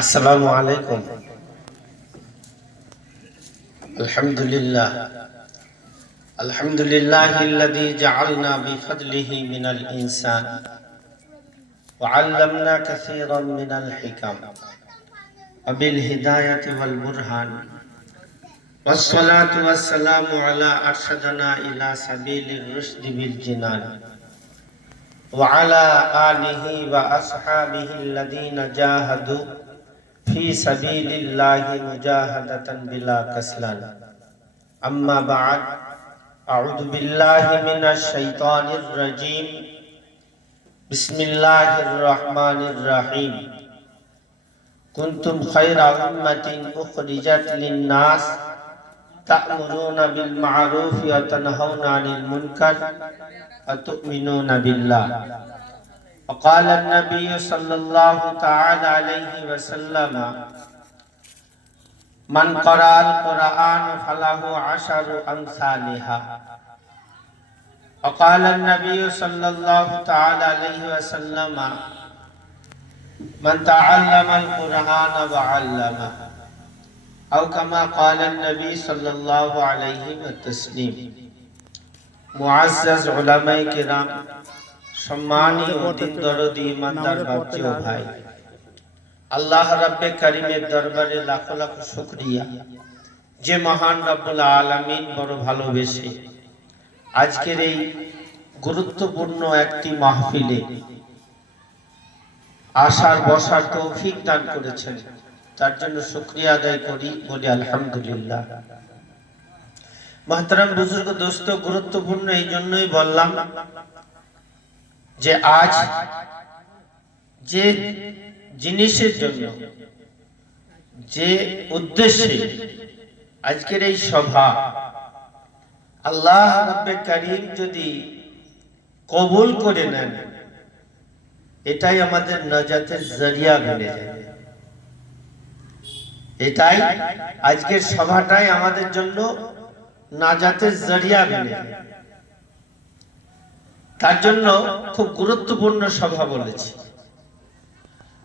السلام عليكم. الحمد لله الذي جعلنا بفضله من الإنسان وعلمنا كثيرا من الحكم وبالهداية والبرهان، والصلاة والسلام على أرشدنا إلى سبيل الرشد بالجنان وعلى آله وأصحابه الذين جاهدوا في سبيل الله مجاهدة بلا كسلان. أما بعد، أعوذ بالله من الشيطان الرجيم. بسم الله الرحمن الرحيم. كنتم خير أمة أخرجت للناس تأمرون بالمعروف وتنهون عن المنكر وتؤمنون بالله. وقال النبي صلى الله تعالى عليه وسلم: من قرأ القرآن فله 10 أمثالها. وقال النبي صلى الله تعالى عليه وسلم: من تعلم القرآن وعلمه، أو كما قال النبي صلى الله عليه وسلم. মুআজ্জাজ উলামায়ে কিরাম, সম্মানী ও দিন দরদি ইমানদার বাপজি ও ভাই, আল্লাহ রাব্বে কারীমের দরবারে লাখ লাখ শুকরিয়া যে মহান রব্বুল আলামিন বড় ভালোবেসে আজকের এই গুরুত্বপূর্ণ একটি মাহফিলে আসার বসার তৌফিক দান করেছেন, তার জন্য শুকরিয়া আদায় করি, বলি আলহামদুলিল্লাহ। মুহতারাম বুজুর্গ দোস্ত, গুরুত্বপূর্ণ এই জন্যই বললাম যে আজ যে জিনিসের জন্য, যে উদ্দেশ্যে আজকের এই সভা, আল্লাহ রাব্বে কারীম যদি কবুল করে নেন, এটাই আমাদের নাজাতের জরিয়া বনে যাবে। এটাই আজকের সভাটাই আমাদের জন্য নাজাতের জরিয়া বনে যাবে। তার জন্য খুব গুরুত্বপূর্ণ সভা বলেছি।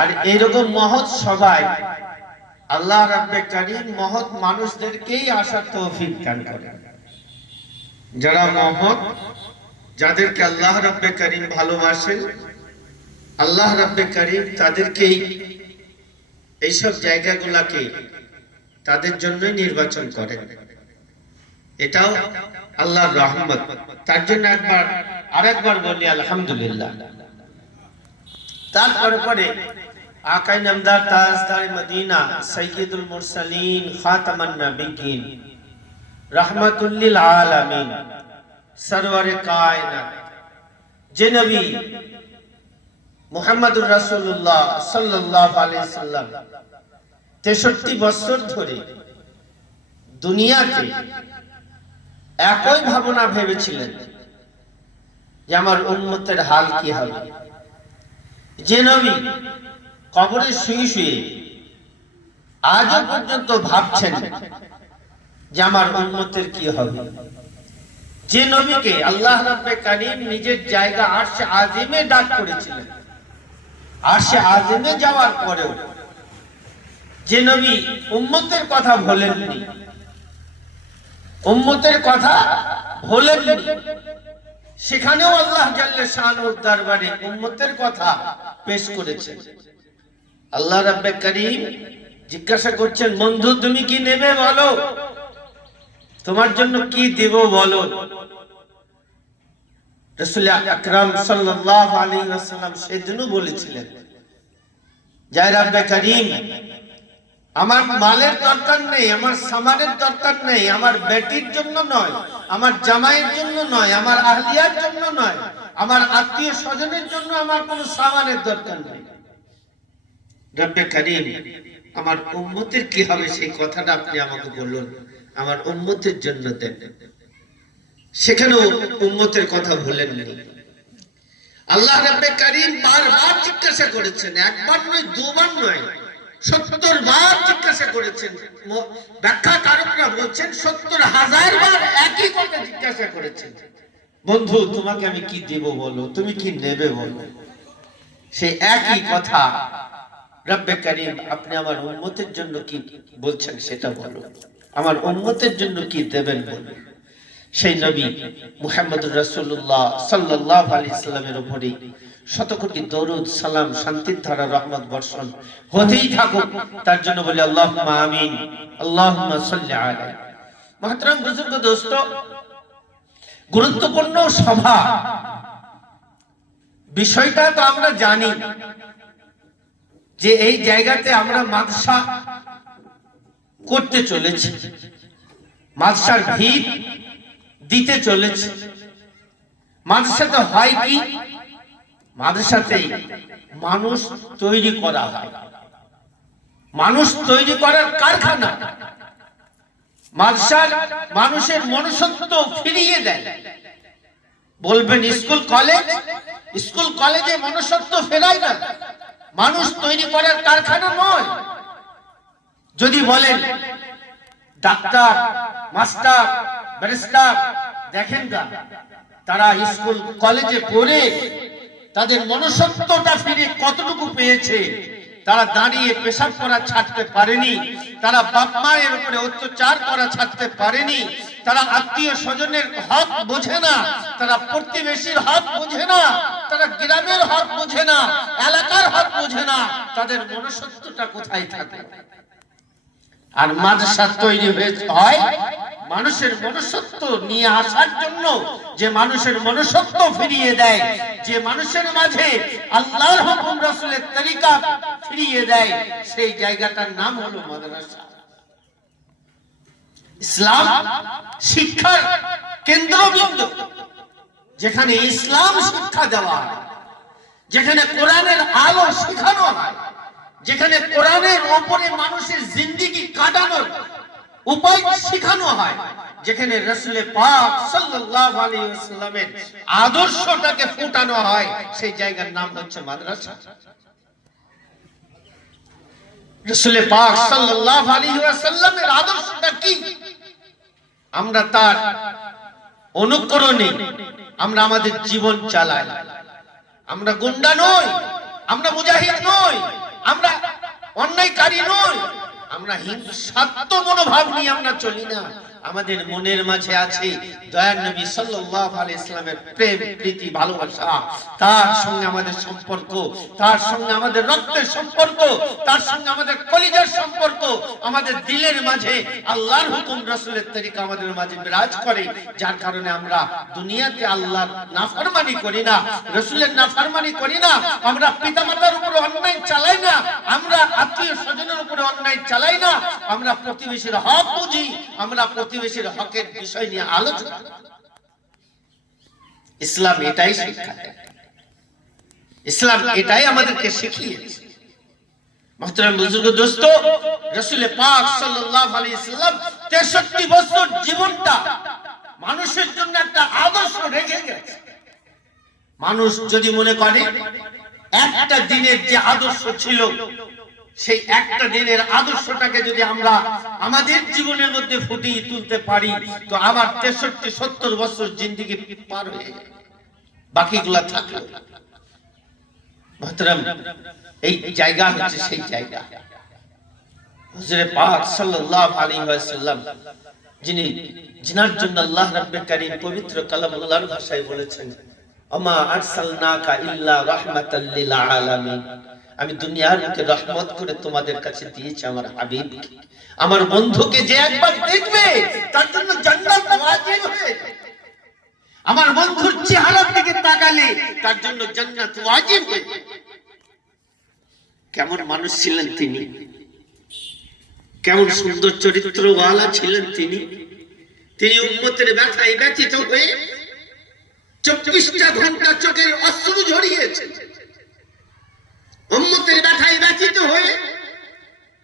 আর এইরকম মহৎ সভায় আল্লাহ রাব্বে কারীম মহৎ মানুষদেরকেই আসার তৌফিক দান করেন। যারা মহৎ, যাদেরকে আল্লাহ রাব্বে কারীম ভালোবাসেন, আল্লাহ রাব্বে কারীম তাদেরকেই এইসব জায়গাগুলোকে তাদের জন্যই নির্বাচন করেন। এটাও আল্লাহর রহমত। তার জন্য আরেকবার বলি আলহামদুলিল্লাহ। তারপরে আকায়ে নামদার তাজদার মদিনা সাইয়্যিদুল মুরসালিন খাতামান নবিয়্যিন রাহমাতুল লিল আলামিন সরওয়ারে কায়নাত যে নবী মুহাম্মদুর রাসূলুল্লাহ সাল্লাল্লাহু আলাইহি সাল্লাম 63 বছর ধরে দুনিয়াতে একই ভাবনা ভেবেছিলেন যে আমার উম্মতের হাল কি হবে। যে নবী কবরে শুয়ে শুয়ে আজও পর্যন্ত ভাবছেন যে আমার উম্মতের কি হবে। যে নবীকে আল্লাহ রাব্বে কারীম নিজের জায়গা আরশে আজিমে ডাক করেছিলেন, আরশে আজিমে যাওয়ার পরেও যে নবী উম্মতের কথা ভোলেননি, উম্মতের কথা ভোলেননি, সেখানেও আল্লাহ জাল্লে শানুর দরবারে উম্মতের কথা পেশ করেছেন। আল্লাহ রাব্বে কারীম জিজ্ঞাসা করছেন, বন্ধু তুমি কি নেবে বলো, তোমার জন্য কি দেব বলো। রাসূল আকরাম সাল্লাল্লাহু আলাইহি ওয়াসাল্লাম সেদিনও বলেছিলেন, যে রাব্বে কারীম আমার মালের দরকার নেই, আমার সামানের দরকার নেই, আমার বেটির জন্য নয়, আমার জামাইয়ের জন্য নয়, আমার আহলিয়ার জন্য নয়, আমার আত্মীয় স্বজনের জন্য আমার কোনো সামানের দরকার নেই। রব্বে কারীম আমার উম্মতের কি হবে সেই কথাটা আপনি আমাকে বলুন, আমার উম্মতের জন্য দেন। সেখানেও উম্মতের কথা ভুলেননি। আল্লাহ রব্বে কারীম বারবার জিজ্ঞাসা করেছেন, একবার নয়, দুবার নয়, 70 বার জিজ্ঞাসা করেছেন। ব্যাখ্যাকারকরা বলছেন 70,000 বার একই কথা জিজ্ঞাসা করেছেন, বন্ধু তোমাকে আমি কি দেব বলো, তুমি কি নেবে বলো। সেই একই কথা রব্বে কারীম আপনি আমার উম্মতের জন্য কি বলছেন সেটা বলো, আমার উম্মতের জন্য কি দেবেন বলো। সেই নবী মুহাম্মদুর রাসূলুল্লাহ সাল্লাল্লাহু আলাইহি সাল্লামের উপরে শত কোটি দরুদ সালাম শান্তির ধারা রহমত বর্ষণ হতেই থাকুক, তার জন্য বলি আল্লাহুম্মা আমিন, আল্লাহুম্মা সাল্লি আলাইহি। মুহতারাম বুজুর্গ দোস্ত, গুরুত্বপূর্ণ সভা বিষয়টা তো আমরা জানি যে এই জায়গাতে আমরা মাদ্রাসা করতে চলেছি, মাদ্রাসার ভিত দিতে চলেছি। মাদ্রাসাতে হয় কি, মাদ্রাসাতে মানুষ তৈরি করা হয়, মানুষ তৈরি করার কারখানা। মাদ্রাসার মানুষের মনুষ্যত্ব ফিরিয়ে দেয়। বলবেন স্কুল কলেজ, স্কুল কলেজে মনুষ্যত্ব ফেরায় না, মানুষ তৈরি করার কারখানা নয়। যদি বলেন ডাক্তার, মাস্টার, ব্যারিস্টার, দেখেন না তারা স্কুল কলেজে পড়ে তাদের মনুষ্যত্বটা ফিরে কতটুকু পেয়েছে। তারা দাঁড়িয়ে পেশাব করা ছাড়তে পারেনি, তারা বাপ মায়ের উপরে অত্যাচার করা ছাড়তে পারেনি, তারা আত্মীয় স্বজনের হক বোঝে না, তারা প্রতিবেশীর হক বোঝে না, তারা গ্রামের হক বোঝে না, এলাকার হক বোঝে না। তাদের মনুষ্যত্বটা কোথায় থাকে? আর মাদ্রাসা তৈরি হয় মানুষের মনুষ্যত্ব নিয়ে আসার জন্য, যে মানুষের মনুষ্যত্ব ফিরিয়ে দেয়, যে মানুষের মাঝে আল্লাহর হুকুম রাসূলের তরিকা ফিরিয়ে দেয়, সেই জায়গাটার নাম হলো মাদ্রাসা। ইসলাম শিক্ষার কেন্দ্রবিন্দু, যেখানে ইসলাম শিক্ষা দেওয়া হয়, যেখানে কোরআনের আলো শেখানো হয়, যেখানে কোরআনের উপরে মানুষের জিন্দেগি কাটানোর উপায় শেখানো হয়, যেখানে রাসূল পাক সাল্লাল্লাহু আলাইহি ওয়াসাল্লামের আদর্শটাকে ফুটানো হয়, সেই জায়গার নাম হচ্ছে মাদ্রাসা। রাসূল পাক সাল্লাল্লাহু আলাইহি ওয়াসাল্লামের আদর্শটা কি? আমরা তার অনুকরণে আমরা আমাদের জীবন চালাই। আমরা গুন্ডা নই, আমরা মুজাহিদ নই, আমরা অন্যায়কারী নই, আমরা হিংসাত্মক মনোভাব নিয়ে আমরা চলি না। আমাদের মনের মাঝে আছে দয়ার নবী সাল্লাল্লাহু আলাইহি ওয়াসাল্লামের প্রেম, প্রীতি, ভালোবাসা। তার সঙ্গে আমাদের সম্পর্ক, তার সঙ্গে আমাদের রক্তের সম্পর্ক, তার সঙ্গে আমাদের কলিজার সম্পর্ক। আমাদের দিলের মাঝে আল্লাহর হুকুম রাসূলের তরিকা আমাদের মাঝে বিরাজ করে, যার কারণে আমরা দুনিয়াতে আল্লাহর নাফরমানি করি না, রাসূলের নাফরমানি করি না, আমরা পিতামাতার উপরে অন্যায় চালাই না, আমরা আত্মীয় স্বজনের উপরে অন্যায় চালাই না, আমরা প্রতিবেশীর হক বুঝি, আমরা প্রতিবেশীর হকের বিষয় নিয়ে আলোচনা। ইসলাম এটাই শিক্ষা দেয়, ইসলাম এটাই আমাদেরকে শিখিয়েছে। মুহতারাম বুজুর্গ দোস্ত, রাসূল পাক সাল্লাল্লাহু আলাইহি ওয়াসাল্লাম 63 বছর জীবনটা মানুষের জন্য একটা আদর্শ রেখে গেছে। মানুষ যদি মনে করে একটা দিনের যে আদর্শ ছিল, সেই একটা দিনের আদর্শটাকে যদি আমরা আমাদের জীবনের মধ্যে ফুটিয়ে তুলতে পারি, তো আবার 63-70 বছর জিন্দেগি পার হয়ে যাবে, বাকিগুলা থাকলো। মুহতারাম, এই জায়গা হচ্ছে সেই জায়গা। হুজুরে পাক সাল্লাল্লাহু আলাইহি ওয়াসাল্লাম যিনি, যিনার জন্য আল্লাহ রাব্বে কারীম পবিত্র কালামুল্লাহর ভাষায় বলেছেন, আমা আরসালনাকা ইল্লা রাহমাতাল লিল আলামিন। আমি দুনিয়ার বুকে রহমত করে তোমাদের কাছে দিয়েছি আমার হাবিবকে, আমার বন্ধুকে। যে একবার দেখবে তার জন্য জান্নাত ওয়াজিব হয়ে যায়। আমার বন্ধুর চেহারার দিকে তাকালে তার জন্য জান্নাত ওয়াজিব হয়ে যায়। কেমন মানুষ ছিলেন তিনি, কেমন সুন্দর চরিত্রওয়ালা ছিলেন তিনি। তিনি উম্মতের ব্যথায় ব্যথিত হয়ে 24টা ঘন্টা চোখের অশ্রু ঝরিয়েছেন। উম্মতের ব্যথায় ব্যথিত হয়ে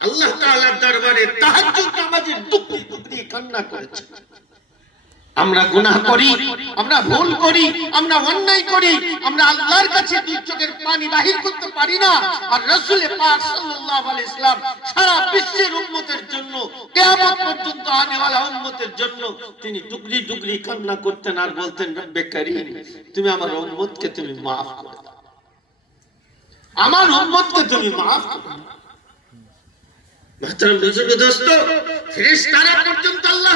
আল্লাহ তাআলার দরবারে তাহাজ্জুদ নামাজে টুকরি টুকরি কান্না করেছেন। আমরা গুনাহ করি, আমরা ভুল করি, আমরা অন্যায় করি, আমরা আল্লাহর কাছে দুই চোখের পানি বাহির করতে পারি না। আর রাসূল পাক সাল্লাল্লাহু আলাইহি ওয়াসাল্লাম সারা বিশ্বের উম্মতের জন্য, কিয়ামত পর্যন্ত আনেওয়ালা উম্মতের জন্য তিনি টুকরি টুকরি কান্না করতেন আর বলতেন, রব্বে কারীম তুমি আমার উম্মতকে তুমি maaf করে দাও। আমার উম্মতকে তুমি মাফ করো। মাহতারাম বুজুর্গ দোস্ত, ফেরেশতারা পর্যন্ত আল্লাহ